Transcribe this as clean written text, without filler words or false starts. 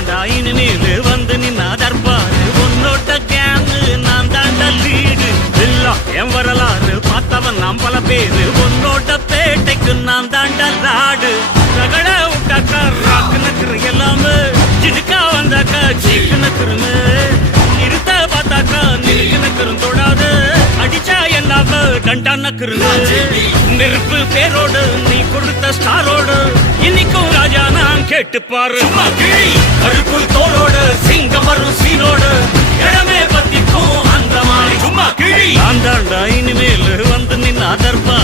தாண்டா இனிமேல் வந்து நின்னா தர்பாரு உன்னோட்ட கேங்கு நான் தாண்டா லீடு எல்லாம் என் வரலாறு பார்த்தவன் நாம் பல பேரு உன்னோட்ட பேட்டைக்கு நான் தாண்டா லாடு ரகட விட்டாக்கா ராக்கு நக்குரு எல்லாமே சிடுக்கா வந்தாக்கா சீக்கு நக்குருன்னு நிறுத்த பார்த்தாக்கா நிறுக்கு நக்குரும் தொடாது அடிச்சா என்னாவ டண்டா நக்குருன்னு நெருப்பு பேரோடு நீ கொடுத்த ஸ்டாரோடு இன்னைக்கும் ராஜா நான் கேட்டு பாரு கருப்பு தோளோடு சிங்கம் வரும் சீனோடு இடமே பத்திக்கும் அந்த மாதிரி சும்மா கிழி அந்த இனிமேல் வந்து நின்னா தர்பா